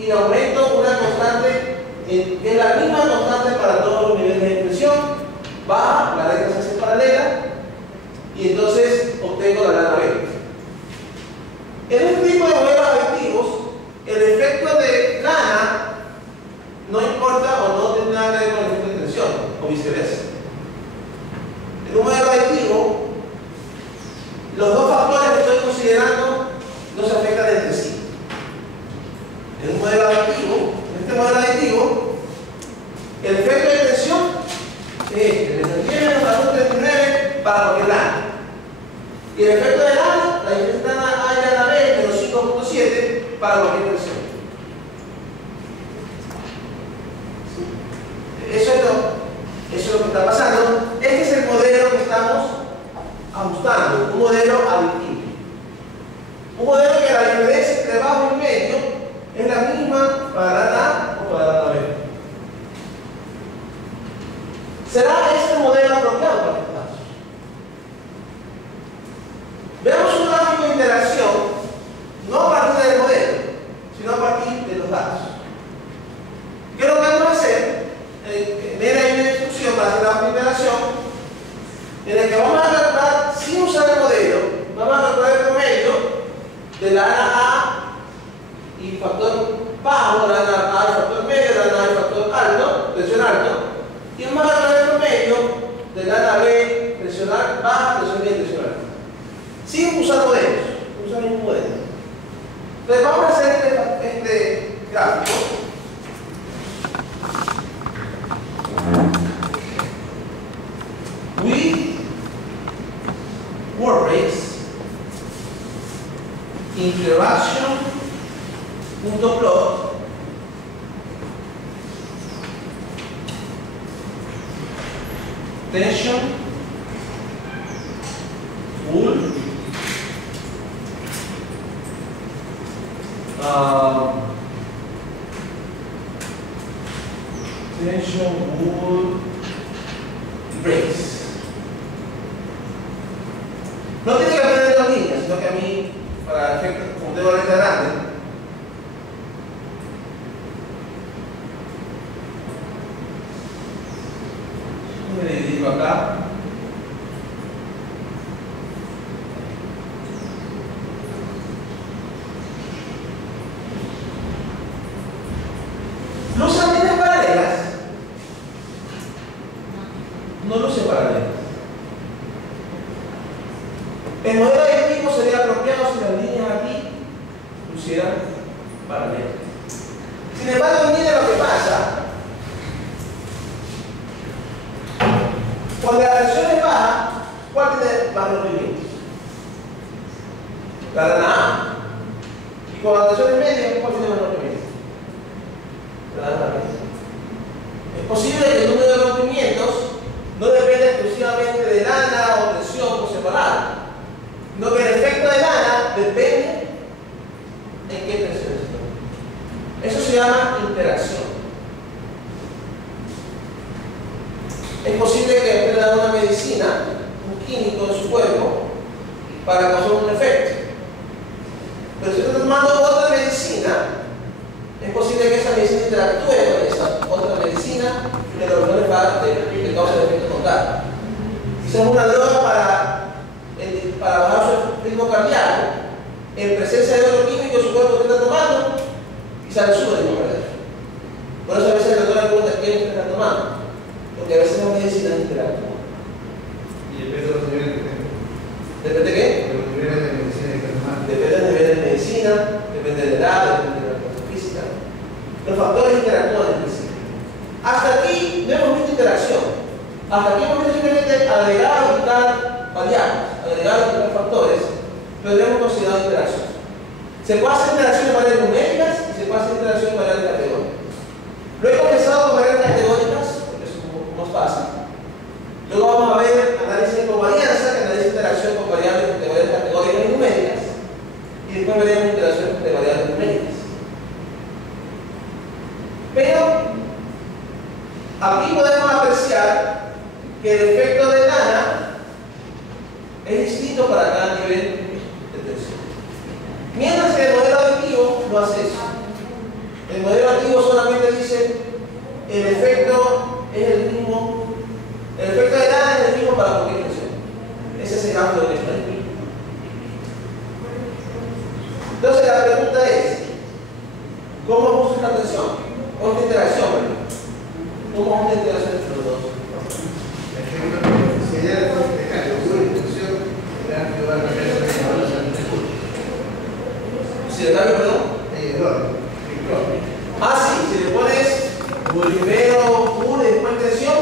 y le aumento una constante que es la misma constante para todos los niveles de expresión. Baja, la recta se hace paralela y entonces obtengo la lana B. En este tipo de modelos adictivos, el efecto de lana no importa o no tiene nada que ver con el efecto de tensión, o viceversa. En un modelo adictivo, los dos factores que estoy considerando no se afectan entre sí. En un modelo adictivo, en este modelo adictivo, el efecto de tensión es el 39 menos la 39 para cualquier lana. Y el efecto de lana, la diferencia de lana A y lana B, menos 5.7 para cualquier tensión. Eso es lo que está pasando. Este es el modelo que estamos ajustando, un modelo adictivo. Un modelo que la diferencia entre bajo y medio es la misma para la A o para la B. ¿Será este modelo apropiado para este caso? Veamos un gráfico de interacción, no a partir del modelo, sino a partir de los datos. ¿Qué es lo que vamos a hacer? Hay una instrucción para hacer la interacción en la que vamos a calcular, sin usar el modelo, vamos a calcular el promedio de la lana A y factor bajo, la lana A y factor medio, la lana A y factor alto, tensión alto, y vamos a calcular el promedio de la lana B, presión baja, presión media, tensión alta. Sin usar modelos, sin usar ningún modelo. Entonces vamos a hacer este gráfico. With work rates, interaction, plot, tension, pull, tension, pull, brace. No tiene que aprender dos líneas, sino que a mí, para efectos, como tengo la letra grande, me dirijo acá. ¿Lucen líneas paralelas? No lucen paralelas. El modelo adictivo sería apropiado si las líneas aquí lucieran paralelas. Sin embargo, miren lo que pasa. Cuando la tensión es baja, ¿cuál tiene más rompimientos? La lana A. Y cuando la tensión es media, ¿cuál tiene más rompimientos? La lana B. Es posible que el número de rompimientos no dependa exclusivamente de lana o tensión por separado, sino que el efecto de lana depende en qué tensión está. Eso se llama interacción. Es posible que usted le dé una medicina, un químico en su cuerpo, para causar un efecto. Pero si usted está tomando otra medicina, es posible que esa medicina interactúe con esa otra medicina y lo que no le causa el efecto contrario. Quizás una droga para bajar su ritmo cardíaco, en presencia de otro químico en su cuerpo que está tomando, quizás le sube el ritmo cardíaco. Por eso a veces el doctor le pregunta quién usted está tomando. Porque a veces las medicinas interactúan. ¿Y depende de los niveles de medicina? ¿Depende de qué? De los niveles de medicina que están tomando. Depende del nivel de medicina, depende de la edad, depende de la actividad física. Los factores interactúan entre sí. Hasta aquí no hemos visto interacción. Hasta aquí hemos visto simplemente agregar o quitar variables, agregar o quitar factores, pero no hemos considerado interacción. Se puede hacer interacción de variables numéricas y se puede hacer interacción de variables categóricas. Lo he comenzado con variables categóricas, más fácil. Luego vamos a ver análisis de covarianza, que analiza interacción con variables de variables categóricas y numéricas, y después veremos interacción de variables numéricas. Pero aquí podemos apreciar que el efecto de lana es distinto para cada nivel de tensión. Mientras que el modelo adictivo no hace eso. El código solamente dice el efecto es el mismo, el efecto de lana es el mismo para cualquier tensión. Ese es el cambio que está aquí. Entonces la pregunta es, ¿cómo uso esta tensión? ¿O esta interacción? ¿Cómo es esta interacción entre los dos? Si ella deja que ocurre intención, le han que va a cambiar esa Si le cambio, perdón. Ah, sí, si le pones primero full y después tensión,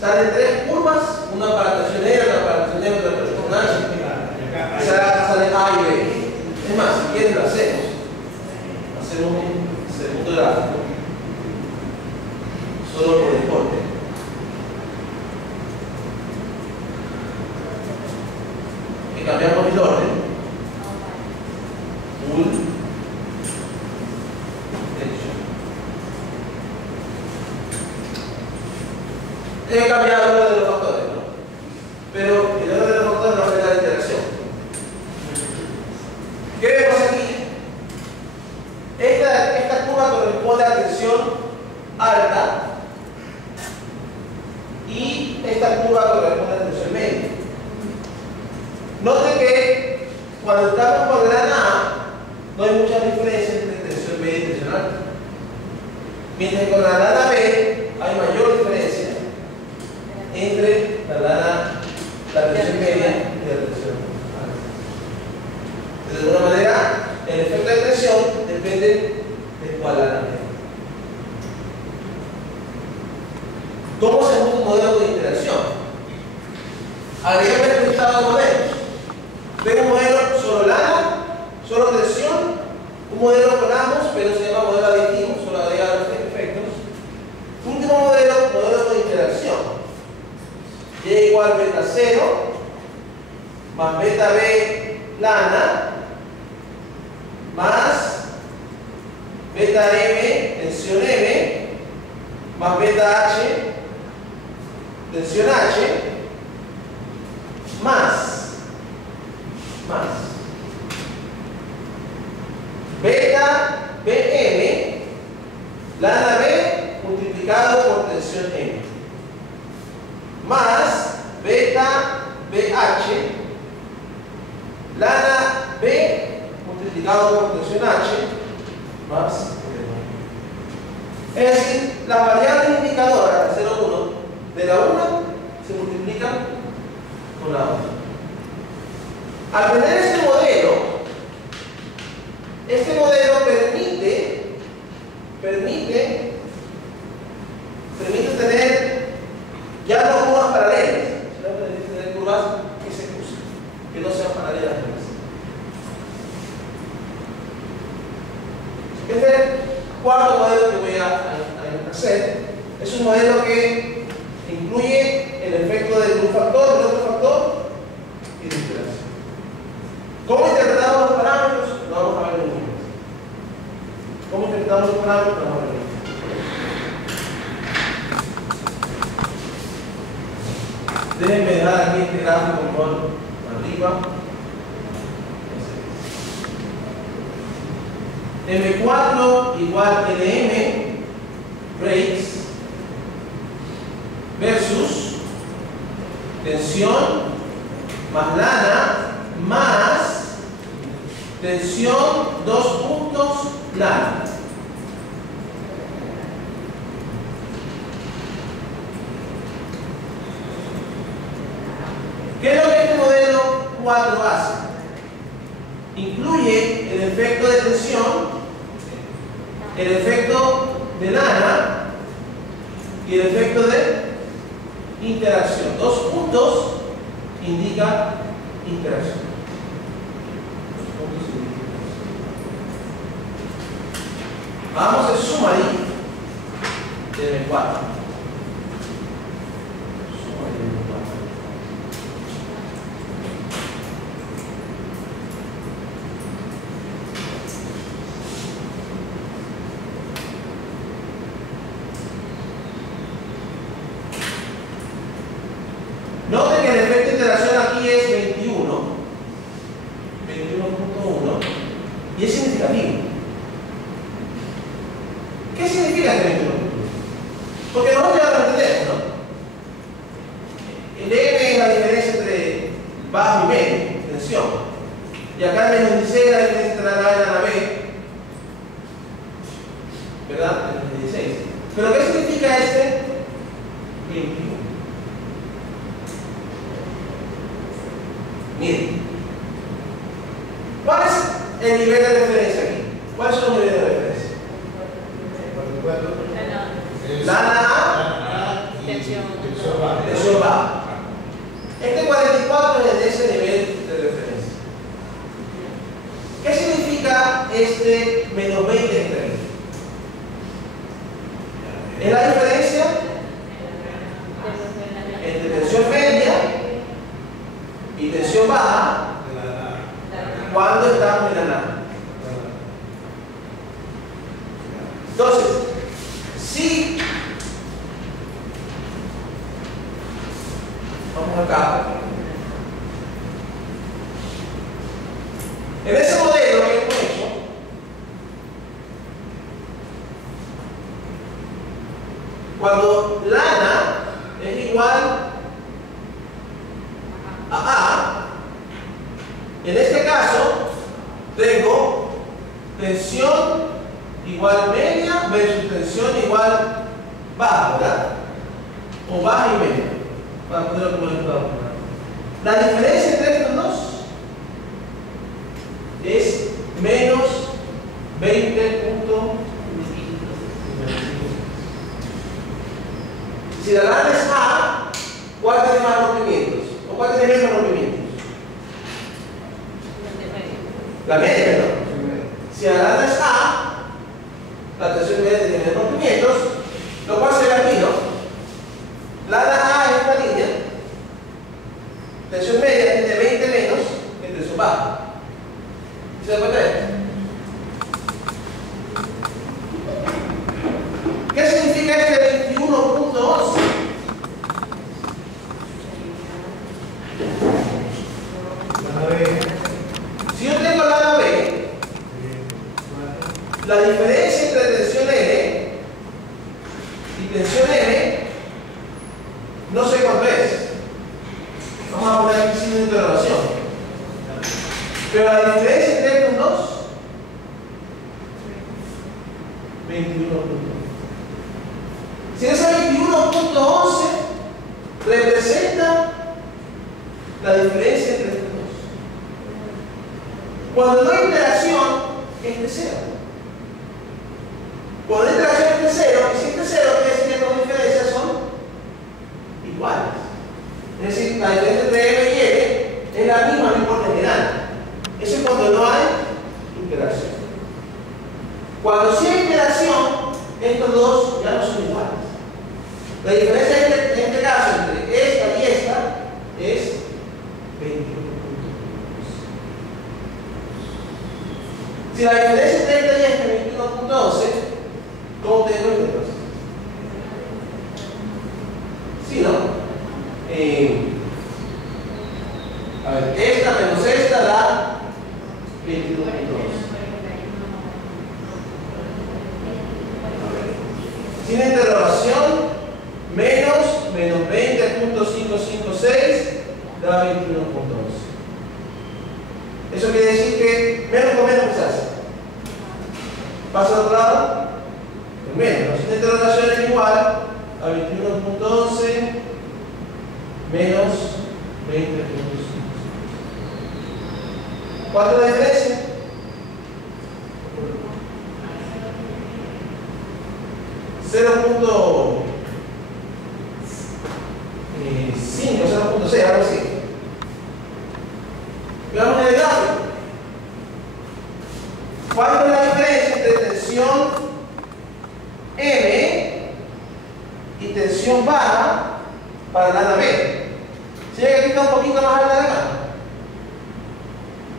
salen tres curvas, una para tensión negra, otra para tensión negra, otra para tensión ancha. Salen A y B. Es más, si quieren lo hacemos. Hacemos un segundo gráfico. Solo por deporte. Y cambiamos el orden. Full. He cambiado el orden de los factores, ¿no? Pero el orden de los factores no afecta la interacción. ¿Qué vemos aquí? Esta curva corresponde a tensión alta y esta curva corresponde a tensión media. Note que cuando estamos con lana A no hay mucha diferencia entre tensión media y tensión alta. Mientras que con la lana B hay mayor diferencia entre la tensión media y la tensión alta. De alguna manera, el efecto de tensión depende de cuál lana B. ¿Cómo se usa un modelo de interacción? Agregamos el listado de modelos. Tengo un modelo solo lana, solo tensión, un modelo con ambos, pero se llama modelo aditivo, solo agrega los efectos. Último modelo, modelo de interacción. Y igual beta 0 más beta B lana más beta M tensión M más beta H tensión H más beta BM lana B multiplicado por tensión M más beta BH lana B multiplicado por tensión H más. Es decir, las variables indicadoras de 0,1 de la una se multiplican con la otra. Al tener este modelo permite tener ya no curvas paralelas, sino permite tener curvas que se cruzan, que no sean paralelas. Este cuarto modelo que voy a hacer es un modelo que incluye el efecto de un factor, del otro factor y de interacción. ¿Cómo interpretamos los parámetros? Lo vamos a ver en un momento. ¿Cómo interpretamos los parámetros? Lo vamos a ver en un momento. Déjenme dejar aquí este gráfico por arriba. M4 igual LM breaks versus tensión más lana más tensión 2 puntos lana. ¿Qué es lo que este modelo 4 hace? Incluye el efecto de tensión, el efecto de lana y el efecto de interacción. 2 puntos indica interacción. Vamos a hacer summary de M4. Noten que el efecto de interacción aquí es 21, 21.1 y es significativo. ¿Qué significa este 21 puntos? Porque nosotros ya lo entendemos, ¿no? El M es la diferencia entre bajo y medio, tensión. Y acá el menos 16 es la diferencia entre la A y la B. ¿Verdad? El 16. ¿Pero qué significa este 21? Miren. ¿Cuál es el nivel de referencia aquí? ¿Cuáles son los niveles de referencia? Lana A, Tensión baja. Este 44 es de ese nivel de referencia. ¿Qué significa este menos 20 entre 20? Es la diferencia entre tensión media y tensión baja cuando estamos en la nada. Entonces, si vamos acá, en ese modelo que hemos hecho, cuando lana es igual a A, en este caso tengo tensión igual media versus tensión igual baja, ¿verdad? O baja y media, para ponerlo como ejemplo. La diferencia entre estos dos es menos 20.25. Si la lana es A, ¿cuál tiene más rompimientos? ¿O cuál tiene menos rompimientos? La media, perdón. Si la lana es A, la tensión media tiene menos rompimientos, lo cual se ve aquí, ¿no? Lana A es esta línea, tensión media tiene 20 menos que tensión baja. ¿Se da cuenta de esto? ¿Qué significa este 21.11? Si yo tengo lana B, la diferencia entre tensión N y tensión M, no sé cuánto es. Vamos a poner aquí sin interrogación. Pero la diferencia entre estos dos, 21 puntos. Si ese 21.11 representa la diferencia entre estos dos. Cuando no hay interacción, es de cero. Cuando hay interacción es de cero, y si es de cero, quiere decir que estas dos diferencias son iguales. Es decir, la diferencia entre M y N es la misma, no importa en general. Eso es cuando no hay interacción. Cuando sí hay interacción, estos dos ya no son iguales. La diferencia en este caso entre esta y esta es 21 puntos. Si la diferencia entre esta y esta es 21.11, ¿cómo tengo este entonces? ¿Sí, no? A ver, esta menos esta da 21.2. Sin interrogación, menos 20.556 da 21.11. Eso quiere decir que menos con menos se hace. Pasa al otro lado, el menos. Sin interrogación es igual a 21.11 menos 20.5. ¿Cuánto es la diferencia? 0.5, 0.6, algo así. Veamos en el gráfico. ¿Cuánto es la diferencia entre tensión M y tensión baja para lana B? Si llega aquí está un poquito más alta de acá.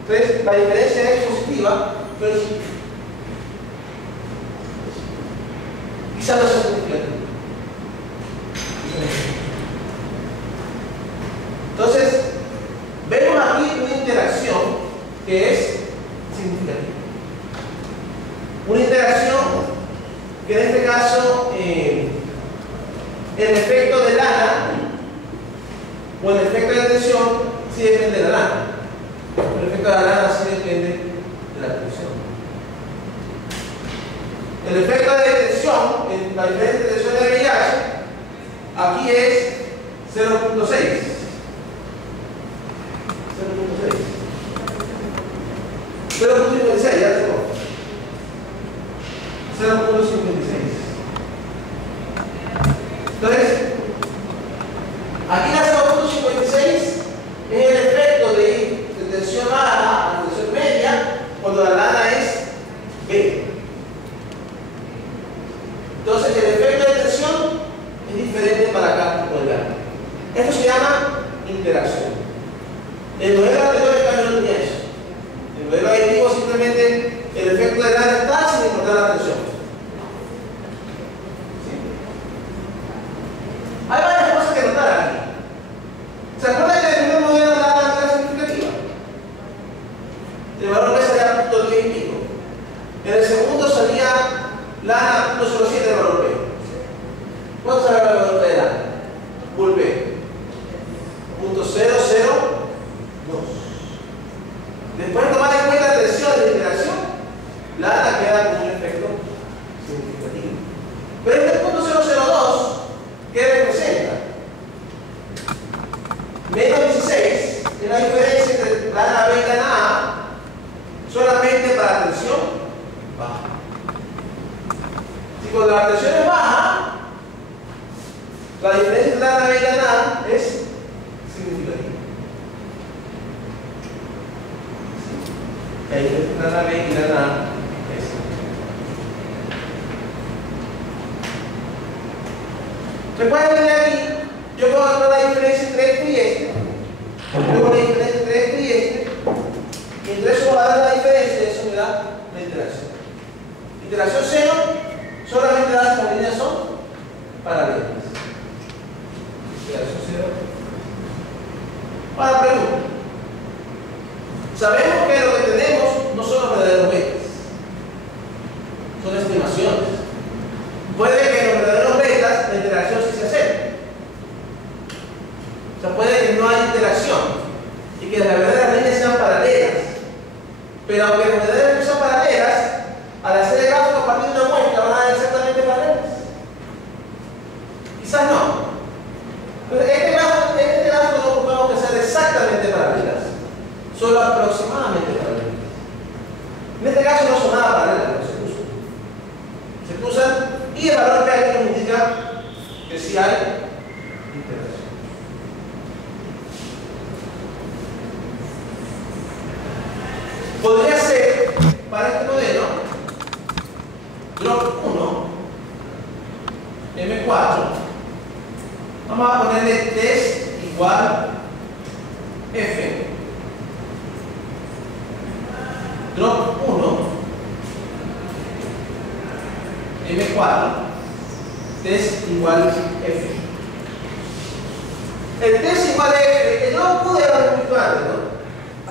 Entonces la diferencia es positiva, pero quizás no sea significativa. Entonces, vemos aquí una interacción que es significativa. Una interacción que en este caso el efecto de lana o el efecto de tensión sí depende de la lana. El efecto de la lana sí depende de la tensión. El efecto de tensión, en la diferencia de tensión de VIH, aquí es 0.6. 0.56, ya tengo. 0.56. Entonces, aquí la 0.56 es el efecto de tensión baja a tensión media cuando la lana es B. Entonces, el efecto de tensión es diferente para cada tipo de lana. Esto se llama interacción. El modelo anterior de cambio no tenía eso. El modelo aditivo simplemente el efecto de lana está sin importar la tensión. ¿Sí? Hay varias cosas que notar aquí. ¿Se acuerdan que en el primer modelo la lana era significativa? El valor B salía .10 y pico. En el segundo salía lana .07 el valor B. ¿Cuánto sale el valor B de lana? Bull B. .002. Después de tomar en cuenta la tensión de interacción, la lana queda con un efecto significativo. Pero este punto 002, ¿qué representa? Menos 16 es la diferencia entre lana B y lana A solamente para tensión baja. Si cuando la tensión es baja, la diferencia entre lana B y lana A es significativa. La diferencia entre lana B y lana A es significativa. Recuerden que aquí yo puedo hacer la diferencia entre este y este. Luego la diferencia entre este y este. Y entre eso va a dar la diferencia, eso me da la interacción. Interacción cero solamente da si las líneas son paralelas. Interacción cero. Para pregunta. Sabemos que lo que tenemos no son los verdaderos betas, son estimaciones. Puede que en los verdaderos betas la interacción sí se acerque. O sea, puede que no haya interacción y que las verdaderas líneas sean paralelas. Pero aunque las verdaderas líneas sean paralelas, al hacer el gráfico a partir de una muestra van a ser exactamente paralelas. Quizás no. Entonces, este gráfico no podemos que ser exactamente paralelas, solo aproximadamente paralelas. En este caso no son nada paralelas, pero se cruzan. Se cruzan y el valor que aquí nos indica que sí hay interacción. Podría ser para este modelo drop 1 M4. Vamos a ponerle test igual F. Drop 1 M4 test igual F. El test igual F, que no pude haber visto antes, ¿no?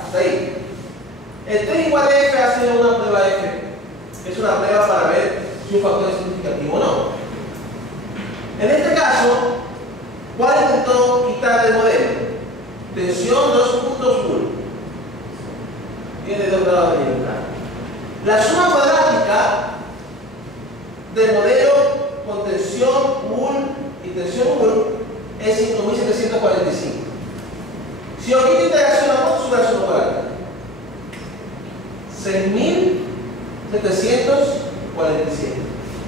Hasta ahí. El test igual F ha sido una prueba F. Es una prueba para ver si un factor es significativo o no. En este caso, ¿cuál intentó quitar del modelo? Tensión 2 puntos Bull. Tiene 2 grados de libertad. La suma cuadrática del modelo con tensión Bull y tensión Bull es 5745. Si yo quito interacción, ¿cuánto sube la suma cuadrática? 6747.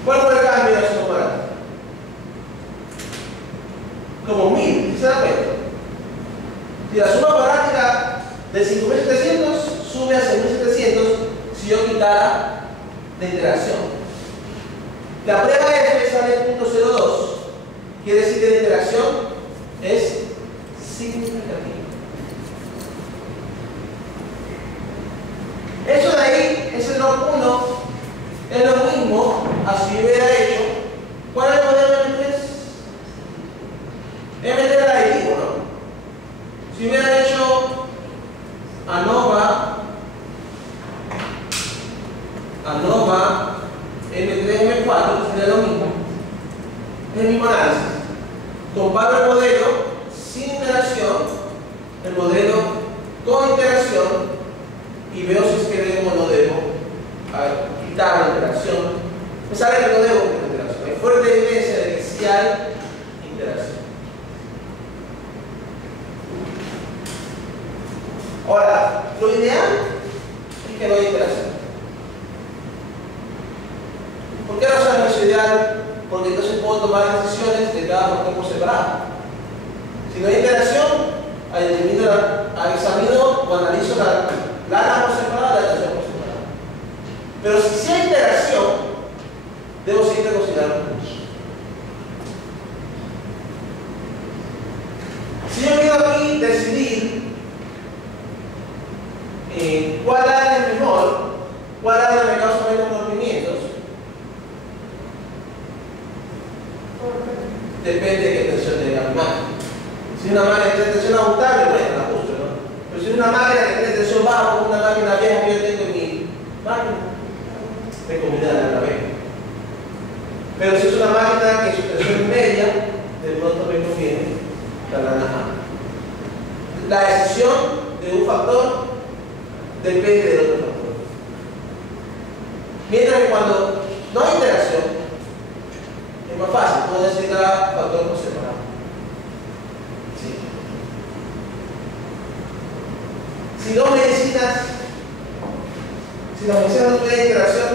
¿Cuál fue el cambio de la suma cuadrática? Como 1000, ¿se da cuenta? Si la suma cuadrática de 5700 sube a 6700 si yo quitara la interacción. La prueba F sale 0.02, quiere decir que la interacción es significativa. Eso de ahí, ese drop 1, es lo mismo a si hubiera hecho. ¿Cuál es el modelo M3? M3 era aditivo, ¿no? Si hubiera hecho ANOVA M3, M4, prácticamente lo mismo. Es el mismo análisis. Comparo el modelo sin interacción, el modelo con interacción, y veo si es que debo o no debo quitar la interacción. Me sale que no debo quitar la interacción. Hay fuerte evidencia de que sí hay interacción. Ahora, lo ideal es que no haya interacción. ¿Por qué razón no es ideal? Porque entonces puedo tomar decisiones de cada factor por separado. Si no hay interacción, examino o analizo la lana por separado y la interacción por separado. Pero si sí hay interacción, debo siempre considerar los puntos. Si yo quiero aquí decidir cuál área es mejor, cuál área me causa menos movimientos, depende de qué tensión tenga mi máquina. Si es una máquina que tiene tensión ajustable, bueno, la ajusto, ¿no? Pero si es una máquina que tiene tensión baja, como una máquina vieja que yo tengo en mi máquina, recomendada la vez. Pero si es una máquina que su tensión es media, de pronto me conviene la lana A. La decisión de un factor depende del otro factor. Mientras que cuando no hay interacción, es más fácil, puedo decir cada factor por separado. ¿Sí? Si las medicinas no tienen interacción,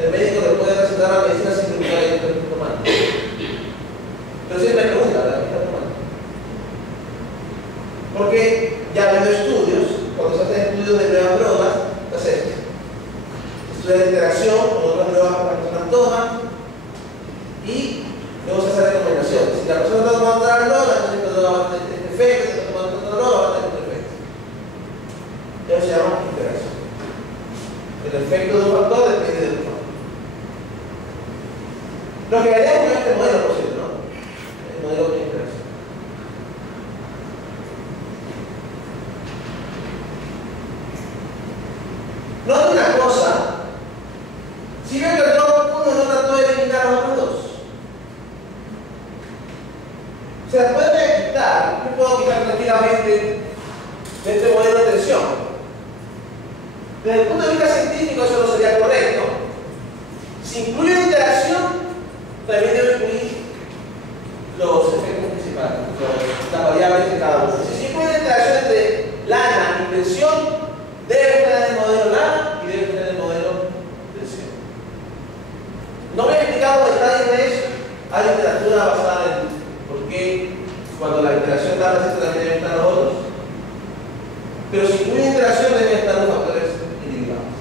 el médico le puede recetar la medicina sin preguntar a qué está tomando. Pero siempre me pregunta, ¿la qué está tomando? Porque ya viendo estudios, cuando se hacen estudios de nuevas drogas, entonces estudia la interacción con otras drogas que las personas toman y luego se hace recomendaciones. Si la persona está tomando otra droga, entonces esta droga va a tener este efecto, si está tomando otra droga, va a tener este efecto. Eso se llama interacción. El efecto de un factor depende de otro factor. Lo que haremos con este modelo, por cierto, ¿no? El modelo de interacción. Nota una cosa, si veo que el drop 1 no trató de eliminar los otros dos, se puede quitar, yo puedo quitar tranquilamente de este modelo de tensión. Desde el punto de vista científico eso no sería correcto. Si incluye la interacción, también debe incluir los efectos principales, las variables de cada uno. Si se incluye la interacción entre lana y tensión, debe tener el modelo lana y debe tener el modelo tensión. No me he explicado detalles de eso. Hay literatura basada en por qué cuando la interacción está presente también deben estar los otros. Pero si incluye interacción deben estar los factores individuales.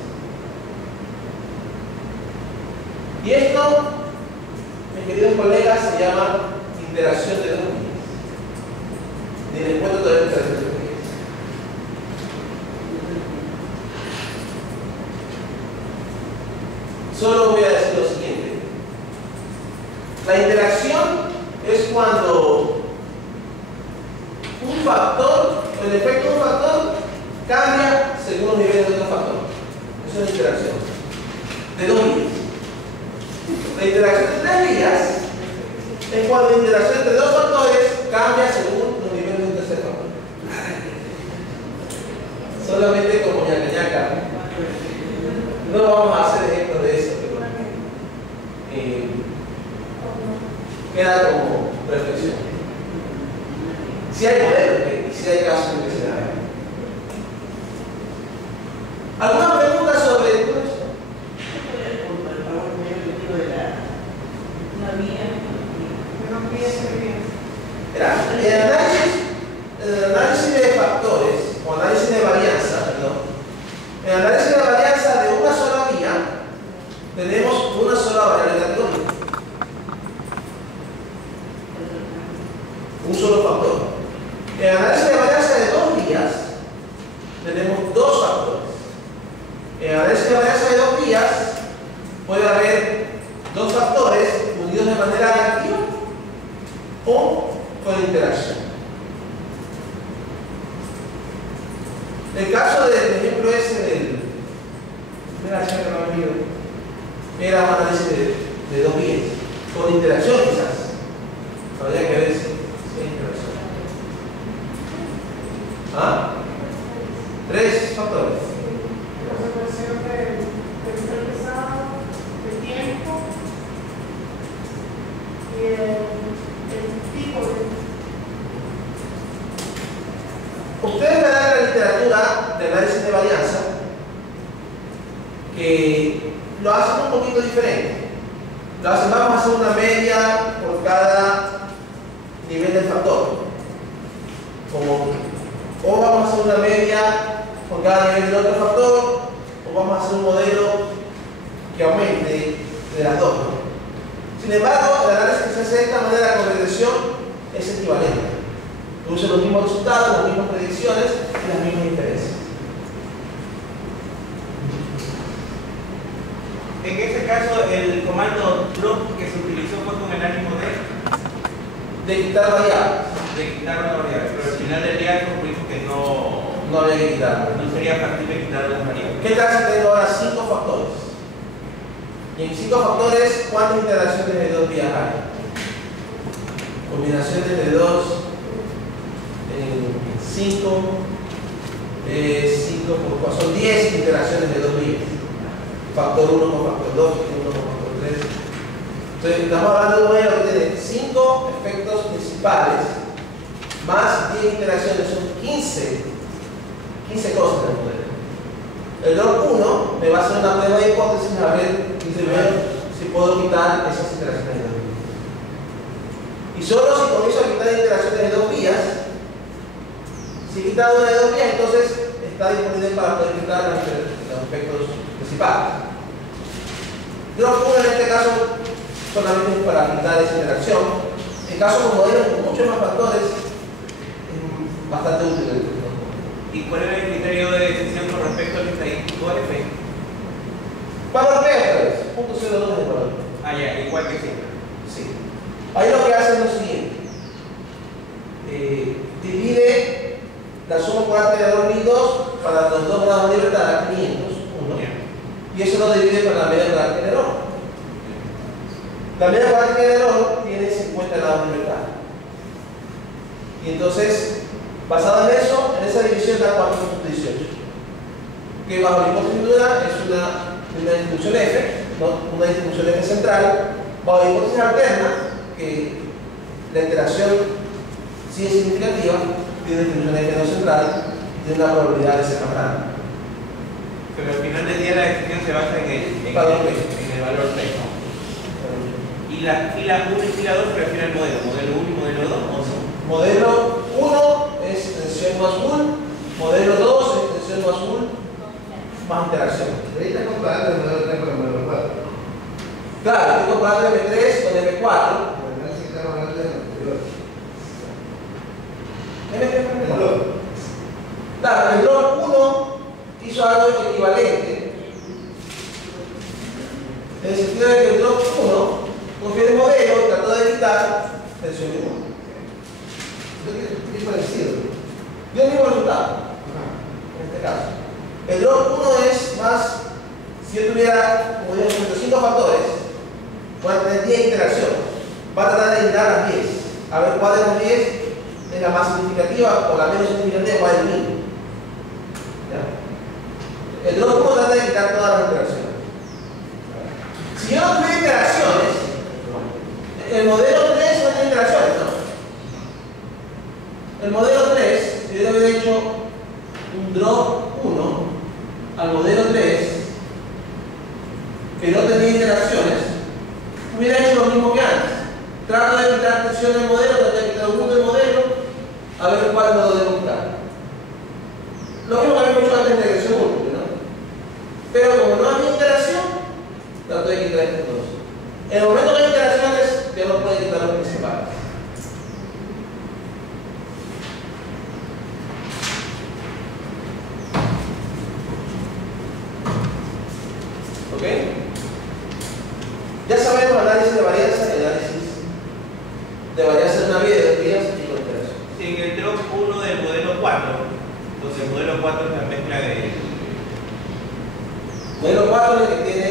Y esto, mis queridos colegas, se llama interacción de dos vías. Ni les cuento todavía interacción de dos vías. Solo voy a decir lo siguiente. La interacción es cuando un factor, el efecto de un factor, cambia según los niveles de otro factor. Eso es interacción. De dos vías. La interacción de tres vías es cuando la interacción entre dos factores cambia según los niveles de un tercer factor. Solamente como ñaca. No vamos a hacer ejemplos de eso, pero queda como reflexión. Si hay modelos y si hay casos en que se da. ¿Alguna pregunta sobre esto? El análisis de factores, o análisis de varianza, perdón. En el análisis de varianza de una sola vía, tenemos una sola variable categórica. Un solo factor. En el análisis de varianza de dos vías, tenemos dos factores. En el análisis de varianza de dos vías, puede haber dos factores unidos de manera activa o con interacción. El caso del ejemplo ese del era un análisis de dos vías, con interacción quizás. Habría que ver si hay interacción. ¿Ah? Tres factores. La situación del pesado, el tiempo y el tipo de... Ustedes verán en la literatura de análisis de varianza que lo hacen un poquito diferente. Lo hacen, vamos a hacer una media por cada nivel del factor. O vamos a hacer una media por cada nivel del otro factor, o vamos a hacer un modelo que aumente de las dos, ¿no? Sin embargo, el análisis que se hace de esta manera con regresión es equivalente. Produce los mismos resultados, las mismas predicciones y las mismas inferencias. En ese caso, el comando drop que se utilizó fue con el ánimo De quitar variables. de quitar una variable, pero al final del día concluimos que No había que quitar. no sería factible quitar las variables. ¿Qué tal si tengo ahora 5 factores? Y en 5 factores, ¿cuántas interacciones de dos vías hay? Combinaciones de 2, 5 por 4, son 10 interacciones de dos vías. Factor 1 con factor 2, 1 con factor 3. Entonces, estamos hablando de un modelo que tiene 5 efectos principales, más 10 interacciones, son 15 cosas del modelo. El drop 1 me va a hacer una prueba de hipótesis a ver si puedo quitar esas interacciones de dos vías. Y solo si comienzo a quitar interacciones de dos vías, si he quitado una de dos vías, entonces está disponible para poder quitar los efectos principales. Drop 1 en este caso solamente es para quitar esa interacción. En caso con modelos con muchos más factores, es bastante útil. ¿Y cuál era el criterio de decisión con respecto al estadístico F? Valor P otra vez, .02 de valor. Ah, ya, igual que siempre. Sí. Ahí lo que hace es lo siguiente. Divide la suma cuadrática de error 1002 para los dos grados de libertad a 500, 1. Y eso lo divide para la media cuadrática de error. La media cuadrática de error tiene 50 grados de libertad. Y entonces, basado en eso, en esa división da 4.18. Que bajo la hipótesis dura es una distribución F, ¿no? Una distribución F central. Bajo la hipótesis alterna, que la interacción sí es significativa, tiene una distribución F no central y tiene una probabilidad de ser más grande. Pero al final del día la decisión se basa en el Valor P. valor P, ¿no? Y la fila 1 y fila 2 prefieren el modelo 1 y modelo 2 o no. Modelo 1 es extensión más 1, modelo 2 es extensión más 1, más interacción. Ahí está comparando el modelo 3 con el modelo 4. Claro, estoy comparando M3 con M4. Pero no es que estamos hablando del anterior. El drop. Claro, el drop 1 hizo algo equivalente. En el sentido de que el drop 1 confiere el modelo y trató de evitar tensión de 1. Es parecido. Dio el mismo resultado, en este caso. El drop 1 es más, si yo tuviera, como digo, 5 factores, voy a tener 10 interacciones. Va a tratar de eliminar las 10. A ver cuál de los 10 es la más significativa o la menos significativa, cuál es el mínimo. ¿Ya? El drop 1 trata de quitar todas las interacciones. Si yo no tuviera interacciones, el modelo 3 no tiene interacciones, ¿no? El modelo 3, si yo le hubiera hecho un drop 1 al modelo 3, que no tenía interacciones, hubiera hecho lo mismo que antes. Trato de quitar tensión del modelo, trato de quitar uno del modelo, a ver cuál puedo demostrar. Lo mismo que había hecho antes en regresión múltiple, ¿no? Pero como no había interacción, trato de quitar estos dos. En el momento que hay interacciones, ya no puede quitar los principales. ¿Ok? Ya sabemos análisis de varianza y análisis de varianza de una vía, de dos vías y con interacción. En el drop 1 del modelo 4, entonces el modelo 4 es la mezcla de... Modelo 4 es el que tiene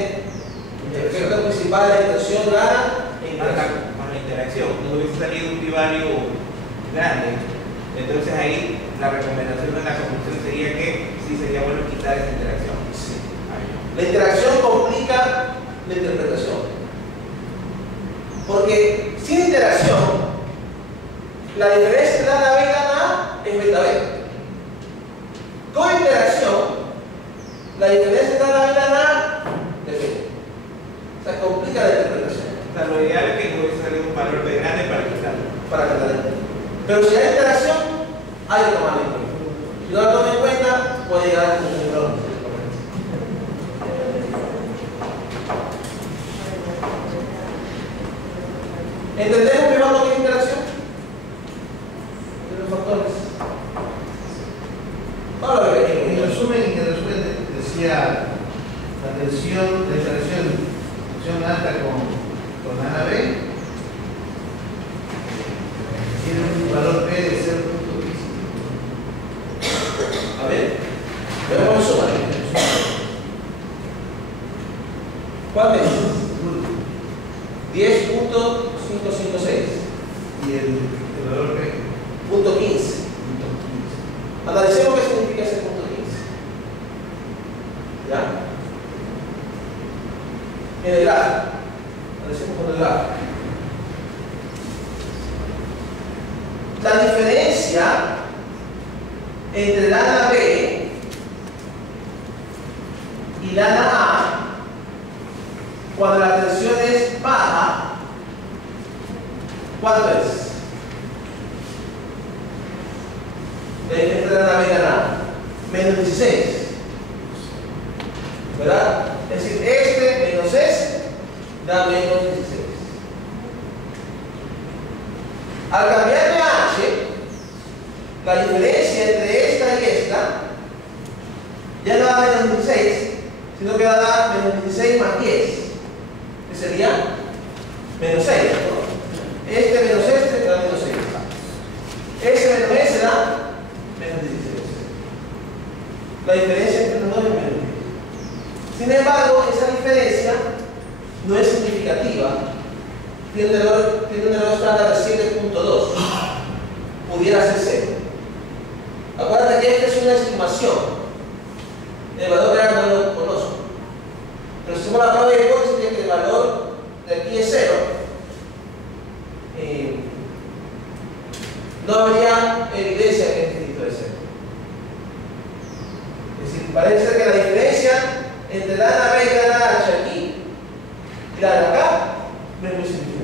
el efecto principal principal de la expresión gana en Más interacción. la interacción. No hubiese salido un primario grande. Entonces ahí la recomendación de la conclusión sería que sí sería bueno quitar esa interacción. Sí. Ahí. La interacción complica la interpretación. Porque sin interacción, la diferencia entre lana B y lana A es beta B. Con interacción, la diferencia entre lana B y lana A es beta. O sea, complica la interpretación. O sea, lo ideal es que no hubiese salido un valor B grande para quitarlo. Para que la. Pero si hay interacción, hay que tomarla en cuenta. Si no la toma en cuenta, puede llegar a un error. ¿Entendemos mejor lo que es interacción? De los factores. Ahora En resumen, decía la tensión alta con lana B tiene un valor P de 0.15. A ver, veamos el sumario. ¿Cuál es? 10.556. Y el valor P. Punto 15. Analicemos qué significa ese punto 15. ¿Ya? En el gráfico. Analicemos con el gráfico. La diferencia entre lana B y lana A, cuando la tensión es baja, ¿cuánto es? Entre lana B y lana A, menos 16. ¿Verdad? Es decir, este menos este da menos 16. Al cambiar de H, la diferencia entre esta y esta ya no da menos 16, sino que va a dar menos 16 más 10, que sería menos 6. ¿No? Este menos este da menos 6. Ese menos ese da menos 16. La diferencia entre los dos es menos 10. Sin embargo, esa diferencia no es significativa. Tiene un error estándar de 7.2. Pudiera ser 0. Acuérdate que esta es una estimación. El valor real no lo conozco. Pero si hacemos la prueba de hipótesis de que el valor de aquí es 0, no habría evidencia que este dígito es 0. Es decir, parece ser que la diferencia entre la lana B y la lana H aquí y la de acá no es muy significativa.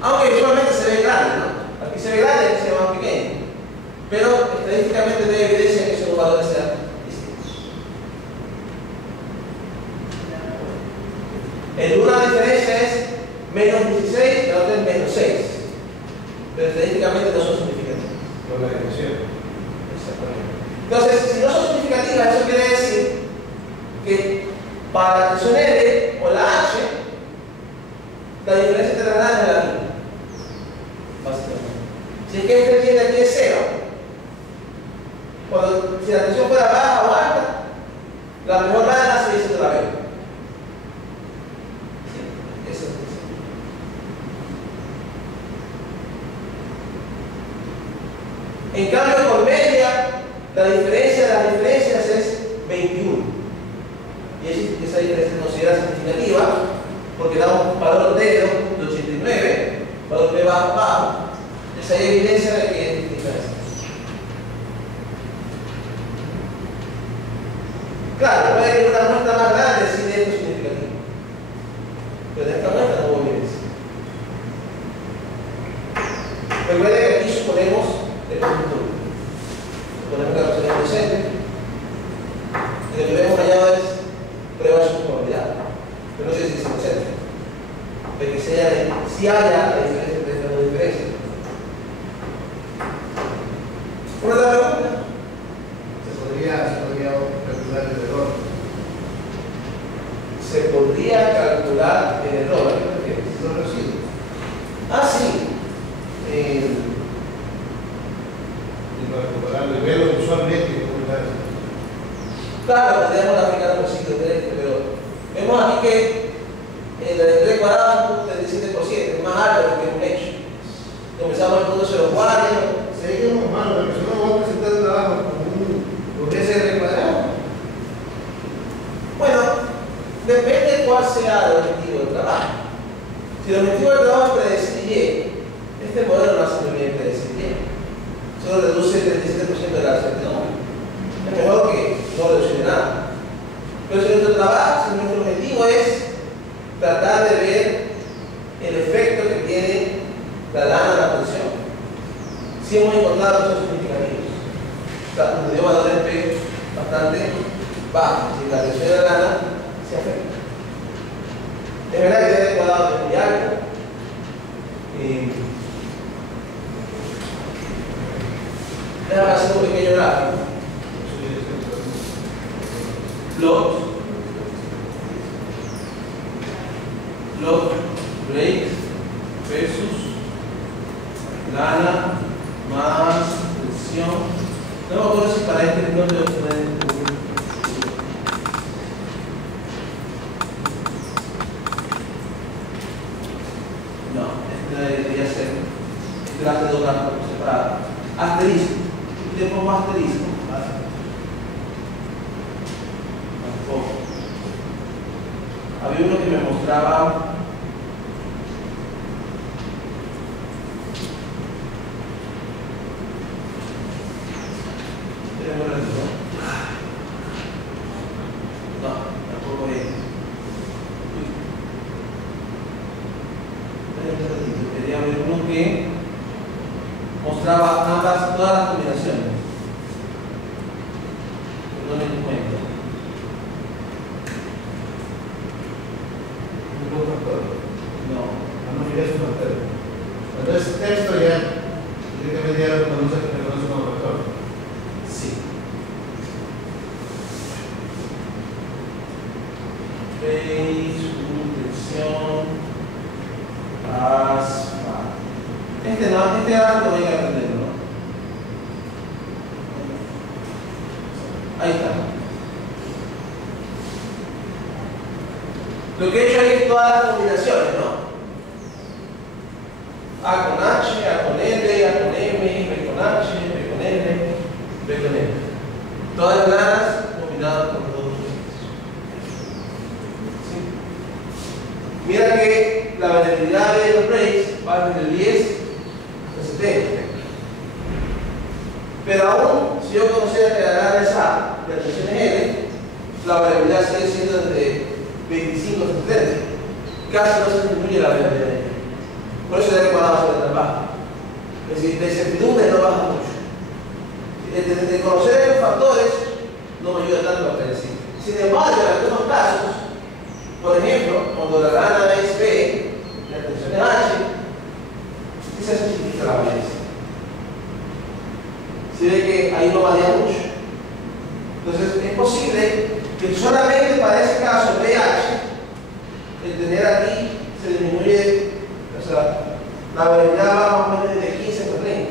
Aunque visualmente se ve grande, ¿no? Aquí se ve grande, aquí se ve más pequeño. Pero estadísticamente no hay evidencia que esos valores sean distintos. En una la diferencia es menos 16, la otra es menos 6. Pero estadísticamente no son significativas. Por la dirección. Exactamente. Entonces, si no son significativas, eso quiere decir que para la tensión L o la H, la diferencia entre la lana es la misma. Básicamente. Si es que este tiene aquí es 0, si la tensión fuera baja o alta, la mejor lana se dice de la B. Sí, eso es. En cambio, con media, la diferencia de las diferencias es 21. Y esa diferencia se considera significativa porque da un valor D de 2.89, valor B bajo. Entonces hay evidencia de que es diferencia. Claro, puede que una muestra más grande sí de esto significativo. Pero de esta muestra no hubo evidencia. Recuerden que aquí suponemos el punto. Suponemos que la persona es docente. Y lo que hemos hallado es prueba de su probabilidad. Pero no sé si es inocente. De que si haya la diferencia entre estas dos diferencias. ¿Una otra pregunta? Se podría calcular el error. Se podría calcular el error. ¿A qué te refieres? Los residuos. Ah, sí. Y para recuperar el velo usualmente, Claro, podríamos aplicar un sitio directo, pero vemos aquí que depende cuál sea el objetivo del trabajo. Si el objetivo del trabajo es predecir Y, este modelo no hace muy bien predecir Y. Solo reduce el 37% de la certidumbre. Es mejor que no reducir nada. Pero si nuestro trabajo, si nuestro objetivo es tratar de ver el efecto que tiene la lana en la función, sí hemos encontrado muchos significativos. O sea, nos dio valores P bastante bajos. Si la tensión de la lana se afecta. Es verdad que el cuadrado es muy alto. Déjame hacer un pequeño gráfico. Load breaks versus lana más tensión. No me acuerdo si para este no debo poner. No, este debería ser. Este va a ser dos gráficos separados. Asterisco. Le pongo asterisco. Tampoco. Había uno que me mostraba. No, tampoco es. Quería ver uno que mostraba todas las combinaciones. No me di cuenta. No miré su factor. Entonces, texto ya directamente ya lo reconoce como factor. Sí. Phase, tensión, asfalto. Este gráfico voy a aprenderlo, ¿no? Ahí está. Lo que he hecho ahí es todas las combinaciones, ¿no? A con H, A con L, A con M, B con H, B con L, B con L. Todas las lanas combinadas con todos los ¿sí? Mira que la variabilidad de los breaks va desde el 10 al 70. Pero aún, si yo conociera que la lana es A y la tensión es L, la variabilidad sigue siendo de 25 a 70. Casi no se disminuye la variabilidad de ella. Por eso el cuadrado va a ser tan bajo. Es decir, la incertidumbre no baja mucho. De conocer los factores no me ayuda tanto a predecir. Sin embargo, en algunos casos, por ejemplo, cuando la lana es B y la tensión es H, sí se hace chiquita la varianza. Se ve que ahí no varía mucho. Entonces, es posible que solamente para ese caso BH, el tener aquí se disminuye, o sea, la variabilidad va más o menos de 15 a 30.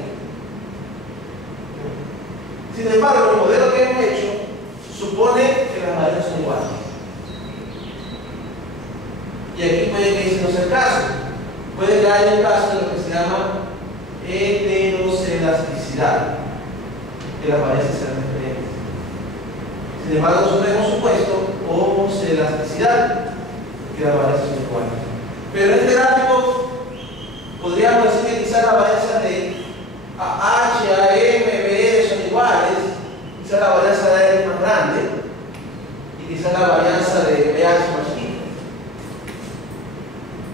Sin embargo, el modelo que hemos hecho supone que las varianzas son iguales. Y aquí puede que ese no sea el caso. Puede que haya un caso de lo que se llama heterocelasticidad, que las varianzas sean diferentes. Sin embargo, nosotros hemos supuesto homocelasticidad, que las varianzas son iguales. Pero en este gráfico podríamos decir que quizás las varianzas de H, AM, BL son iguales, quizás la varianza de A es más grande y quizás la varianza de BH más chiquita.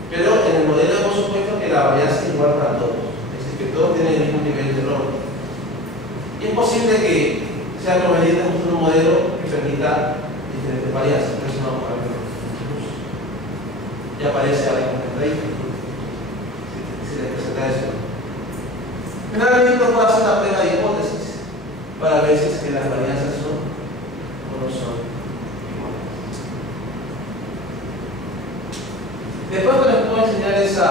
Pero en el modelo hemos supuesto que la varianza es igual para todos, es decir, que todos tienen el mismo nivel de error. Y es posible que sea conveniente construir un modelo que permita diferentes varianzas, pero eso no lo podemos ver. Ya aparece ahora en el si le presenta eso. Generalmente uno puede hacer una prueba de hipótesis para ver si es que las varianzas son o no son iguales. Después les puedo enseñar esa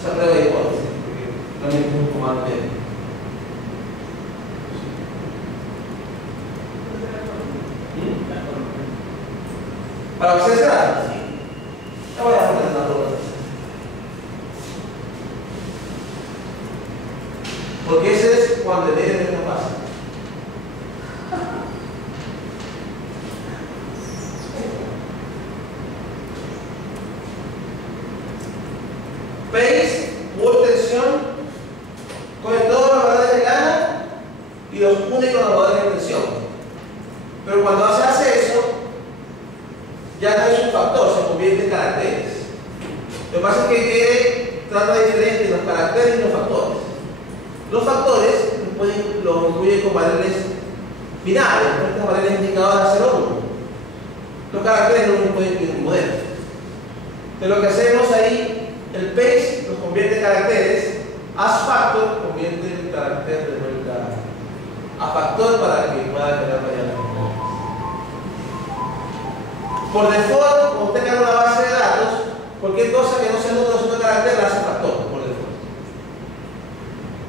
prueba de hipótesis, porque también es un poco más bien. Para ustedes será. Ya voy a hacer una prueba. Porque ese es cuando el N no pasa. ya no es un factor, se convierte en caracteres. Lo que pasa es que trata diferente los caracteres y los factores. Los factores los incluyen con variables binarias, estas variables indicadoras 0, 1. Los caracteres no los pueden incluir en un modelo. Entonces lo que hacemos ahí, el PACE los convierte en caracteres, AsFactor convierte el carácter de vuelta a factor para que pueda crear variables. Por default, cuando usted carga una base de datos, cualquier cosa que no sea número sino carácter la hace factor, por default.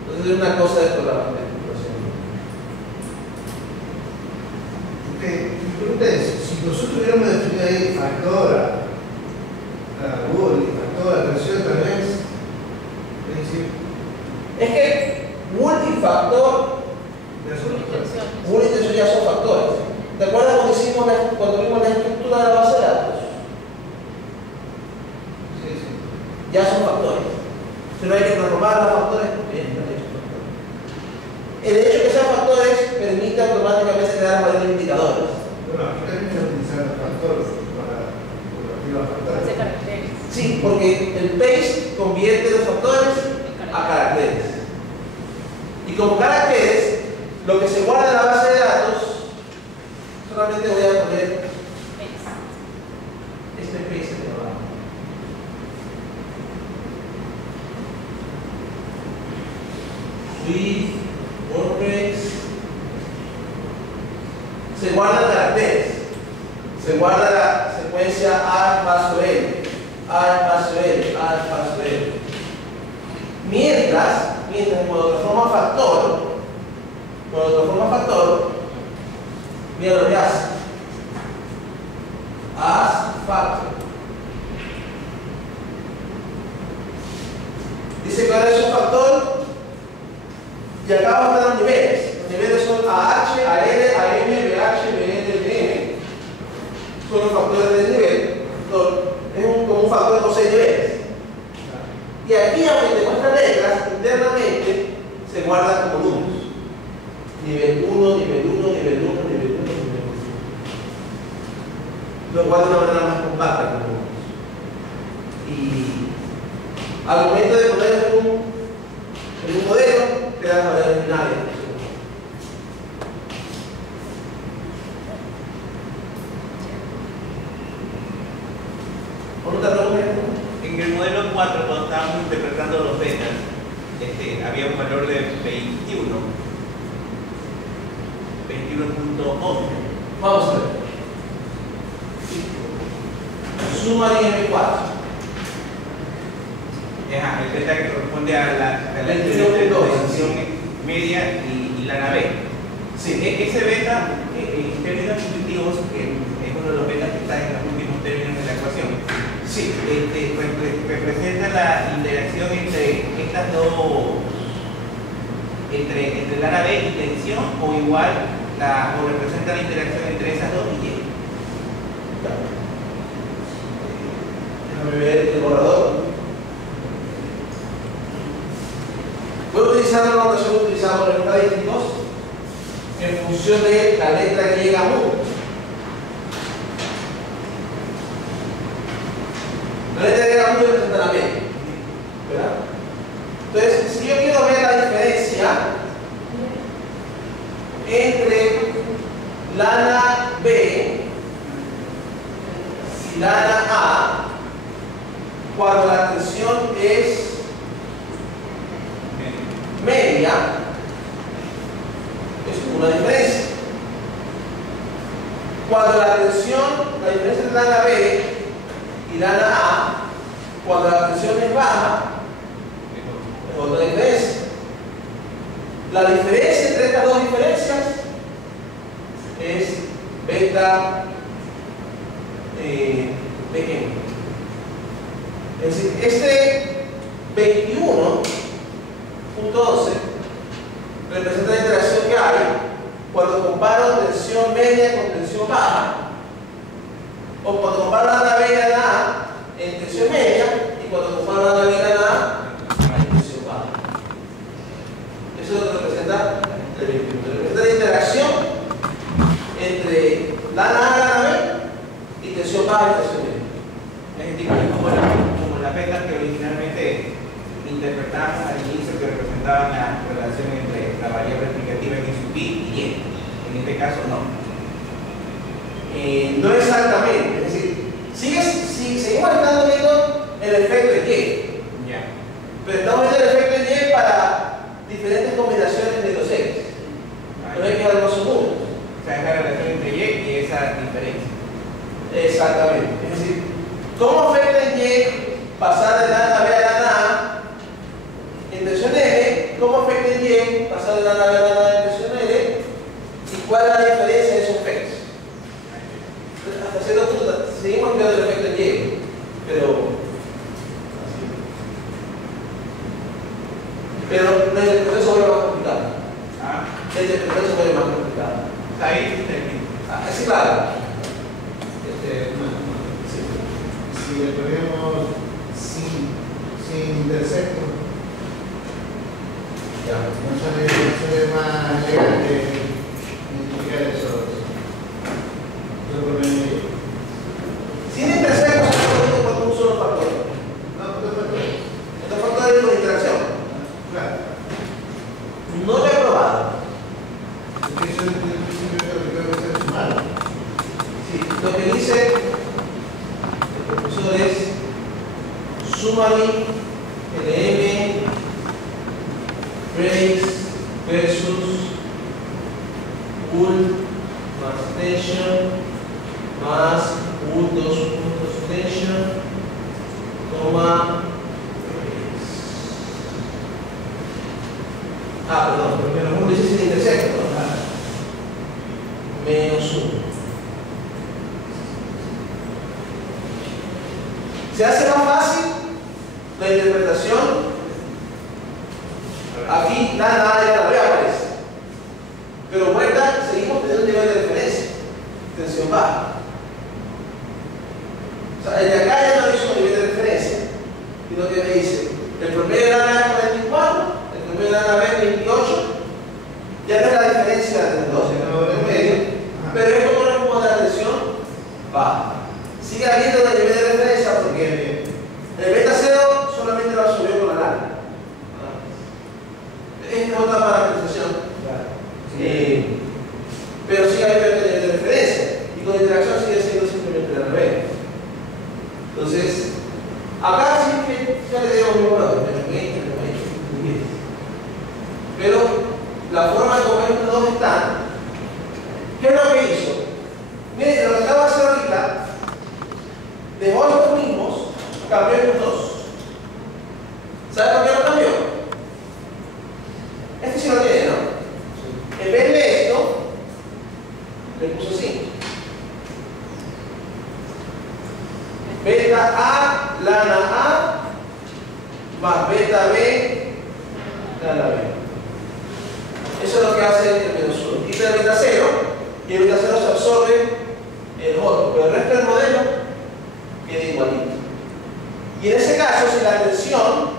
Entonces es una cosa de programación. Mi pregunta es, si nosotros hubiéramos definido ahí factor, factor, atención también, es decir, Es que multifactor, multi-intención ya son factores. ¿Te acuerdas cuando vimos la estructura de la base de datos? sí, sí. Ya son factores. Si no hay que transformar los factores, bien, no hay hecho factores. El hecho de que sean factores permite automáticamente crear variables indicadoras. Bueno, aquí también se utilizan los factores para convertir los factores. Sí, porque el PACE convierte los factores a caracteres. Y como caracteres, lo que se guarda en la base de datos, solamente voy a poner este PACE de abajo. Swift, WordPress, se guardan caracteres, se guarda la secuencia A espacio L, A espacio L, A espacio L. Mientras cuando transforma factor, mira lo que hace. AsFactor. Dice que ahora es un factor y acá van a estar los niveles. Los niveles son AH, AL, AM, BH, BL, BM. Son los factores del nivel. Es como un factor con 6 niveles. Y aquí, aunque te muestra letras, internamente se guardan como números. Nivel 1, nivel 1, nivel 1, nivel 1, nivel 1. Lo guarda de una manera más compacta como números. Y al momento de ponerlo en un modelo, te dan variables binarias. ¿Otra pregunta? En el modelo 4, cuando estábamos interpretando los betas, había un valor de 21. 21.11. Vamos a ver. Suma en M4. El beta que corresponde a la 21.12 media y la nave. Sí. Ese beta, en términos intuitivos, que es uno de los betas que está en los últimos términos de la ecuación, Sí. representa la interacción entre estas dos, entre la nave y tensión, o igual o representa la interacción entre esas dos y Y. Déjame ver el borrador. Voy a utilizar la notación que utilizamos en los estadísticos en función de la letra que llega a U. La letra que llega a U representa la media, ¿verdad? Entonces, si yo quiero ver la diferencia entre lana B y lana A cuando la tensión es media, es una diferencia. Cuando la diferencia entre lana B y lana A, cuando la tensión es baja, es otra diferencia. La diferencia entre estas dos diferencias es beta BM. Es decir, este 21.12 representa la interacción que hay cuando comparo tensión media con tensión baja, o cuando comparo lana B y lana A en tensión media, y cuando comparo lana B y lana A en tensión baja. Eso es lo que representa el 21. Representa la interacción entre lana A y lana B y tensión baja baja y tensión media. Es decir, como las vetas que originalmente interpretábamos al inicio, que representaban la relación entre la variable explicativa en su pi y y. En este caso no. No exactamente, es decir, seguimos estando viendo el efecto en Y, Ya. pero estamos viendo el efecto en Y para diferentes combinaciones de los X. No hay que dar los números. O sea, es la relación entre y y esa diferencia. Exactamente, es decir, ¿cómo afecta en Y pasar de la B a la A en tensión L? ¿Cómo afecta en Y pasar de la B a la A en tensión L? ¿Y cuál es la diferencia de esos efectos? Hasta cierto punto, seguimos viendo el efecto en Y, pero la interpretación se vuelve más complicada. La interpretación se vuelve más complicada. Ahí termino. Sí, claro. Si le ponemos sin intersecto, no sale más elegante indicar eso. Yo ponerle. Sin intersecto se puede con un solo factor. No, no. Estos factores de interacción. Claro. No lo he probado. Porque eso es el principio que creo que es malo. Sí, lo que dice el profesor es summary LM trace versus pool más tension más pool 2 puntos tension toma perdón, menos 1 dice sin intersecto, menos 1. Se hace más fácil la interpretación. Aquí nada ya la aparece. Pero vuelta, seguimos teniendo un nivel de referencia. Tensión baja. O sea, el de acá ya no hizo un nivel de referencia. Sino que me dice, el promedio de la nave es 44, el promedio de la nave es 28. Ya no es la diferencia de los dos, el promedio. Pero esto corresponde a la tensión baja. Sigue habiendo el nivel de referencia porque el beta 0 solamente lo absorbió con la lana. Es otra parametrización. Pero sigue habiendo el nivel de referencia y con interacción sigue siendo simplemente la revés. Entonces, acá sí que ya le digo un valor, menos 20, menos 20. Pero la forma como estos dos están, ¿qué es lo que hizo? Miren, lo que acabo de hacer ahorita, dejó estos mismos, cambió estos dos. ¿Sabe por qué lo cambió? Este sí lo tiene, ¿no? En vez de esto, le puso así. Beta A, lana A, más beta B, lana B. Eso es lo que hace el menos 1. Quita el beta 0 y el beta 0 se absorbe el otro, pero el resto del modelo queda igualito. Y en ese caso, si la tensión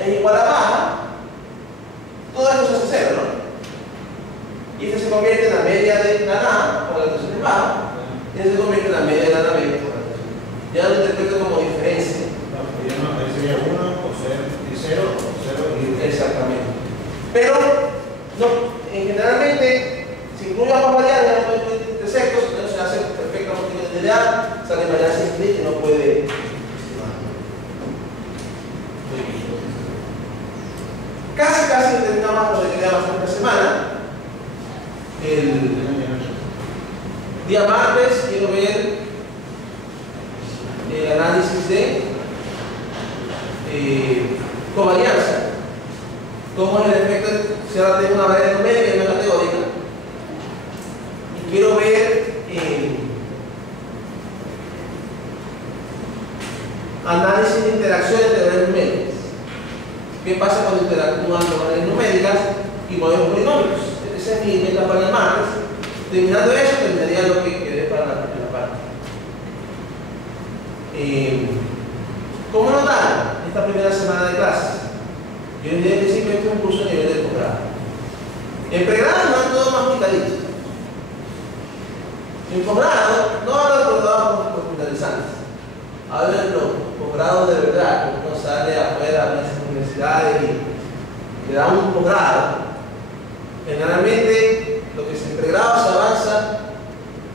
es igual a baja, todo esto se hace 0, ¿no? Y este se convierte en la media de lana A, cuando la tensión es baja, y este se convierte en la media de lana B, cuando la tensión es baja. Ya lo interpreto como diferencia. No, ahí sería 1 o 0 o 0 y Exactamente. Pero, no, generalmente, si incluye ambas variables, no hay intersectos, entonces se hace perfecta multiplicidad, sale variable sin clic y no puede. Casi terminamos lo que quedamos esta semana. El día martes quiero ver el análisis de covarianza. ¿Cómo es el efecto si ahora tengo una variable numérica y una categórica? Y quiero ver análisis de interacciones de variables numéricas. ¿Qué pasa cuando interactúan con variables numéricas y modelos polinomios? Esa es mi meta para el martes. Terminando eso, terminaría lo que quedé para la primera parte. ¿Cómo notar esta primera semana de clases? Yo diría que simplemente es un curso a nivel de posgrado. En pregrado no es todo más picadito. En posgrado no hablo de posgrado por finalizar. interesantes. Ahora en los posgrados de verdad, uno sale afuera a las universidades y le da un posgrado. Generalmente lo que es pregrado se avanza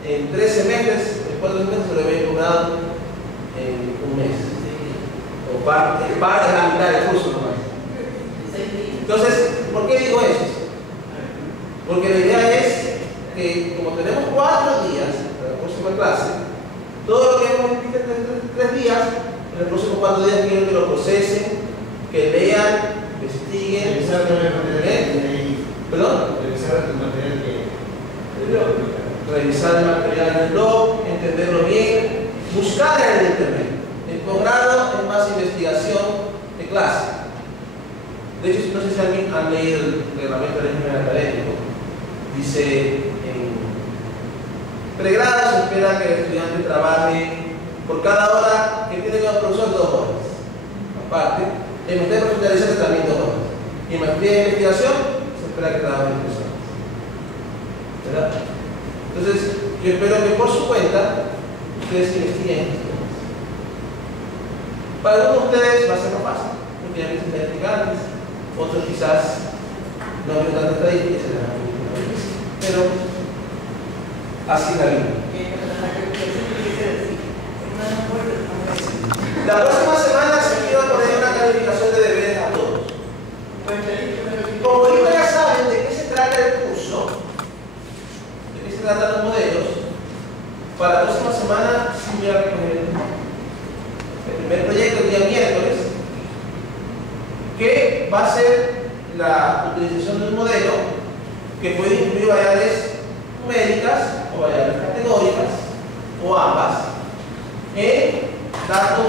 en 3 semestres, en 4 semestres se lo ve posgrado en un mes. O parte de la mitad del curso nomás. Entonces, ¿por qué digo eso? Porque la idea es que como tenemos 4 días para la próxima clase, todo lo que hemos visto en 3 días, en los próximos 4 días quiero que lo procesen, que lean, investiguen. Revisar todo el material que hay. ¿Perdón? Revisar el material que Revisar el material del blog, entenderlo bien, buscar en el internet. El posgrado es más investigación de clase. De hecho, no sé si alguien ha leído el reglamento del régimen académico. Dice, en pregrado se espera que el estudiante trabaje por cada hora que tiene como profesor 2 horas. Aparte, en maestría profesionalizante también 2 horas. Y en maestría de investigación se espera que trabaje 3 horas. ¿Verdad? Entonces, yo espero que por su cuenta ustedes investiguen estos temas. Para algunos de ustedes va a ser más fácil, porque ya vienen certificantes, otros quizás no ven tanta estadística y se les da muy difícil. Pero así es la vida. La próxima semana se quiero poner una calificación de deberes a todos. Como ahorita ya saben de qué se trata el curso, de qué se tratan los modelos, para la próxima semana sí voy a recoger el primer proyecto el día miércoles, que va a ser la utilización de un modelo que puede incluir variables numéricas o variables categóricas o ambas en datos